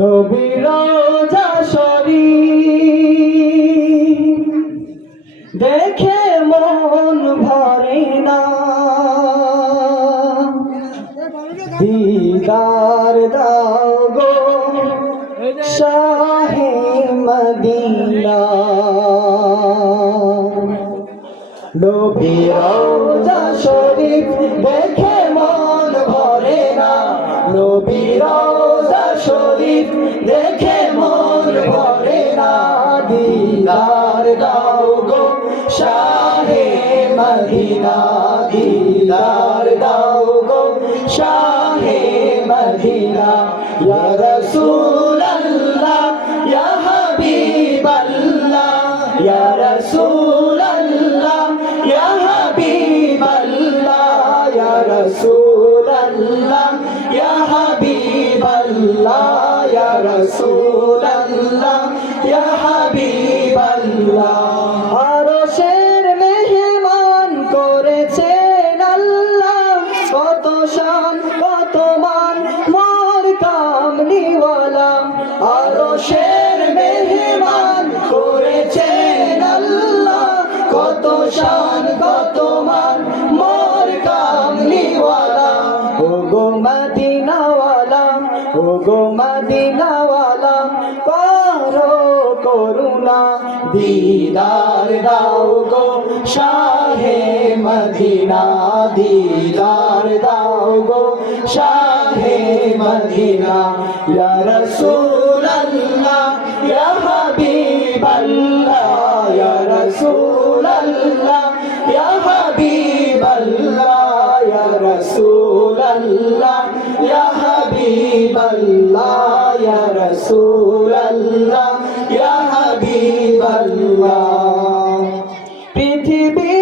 নবীর রওজা শরীফ দেখে মন ভরে না, দিদার দাও গো শাহে মদিনা। নবীর রওজা শরীফ দেখে মন ভরে না, নবীর রওজা শরীফ দেখে মন ভরে না, দিদার দাও গো শাহে মদিনা, দিদার দাও গো শাহে মদিনা। ইয়া রাসূলুল্লাহ ইয়া হাবিবাল্লাহ, ইয়া রাসূলুল্লাহ ইয়া হাবিবাল্লাহ, ইয়া রাসূলুল্লাহ ইয়া হাবিবাল্লাহ, ইয়া রাসূলুল্লাহ ইয়া হাবিবাল্লাহ। আরশের মেহমান করেছেন আল্লাহ, কত শান কত মান মোর কামলিওয়ালা। আরশের মেহমান করেছেন আল্লাহ, কত শান কত মান মোর কামলিওয়ালা। ও গো মদিনাওয়ালা, ও গো মদিনাওয়ালা, করো করুণা, দিদার দাও গো শাহে মদিনা, দিদার দাও গো শাহে মদিনা। ইয়া রাসূলুল্লাহ ইয়া হাবিবাল্লাহ, ইয়া রাসূলুল্লাহ ইয়া হাবিবাল্লাহ, ইয়া রাসূলুল্লাহ ইয়া হাবিবাল্লাহ, ইয়া রাসূলুল্লাহ ইয়া হাবিবাল্লাহ। পৃথিবী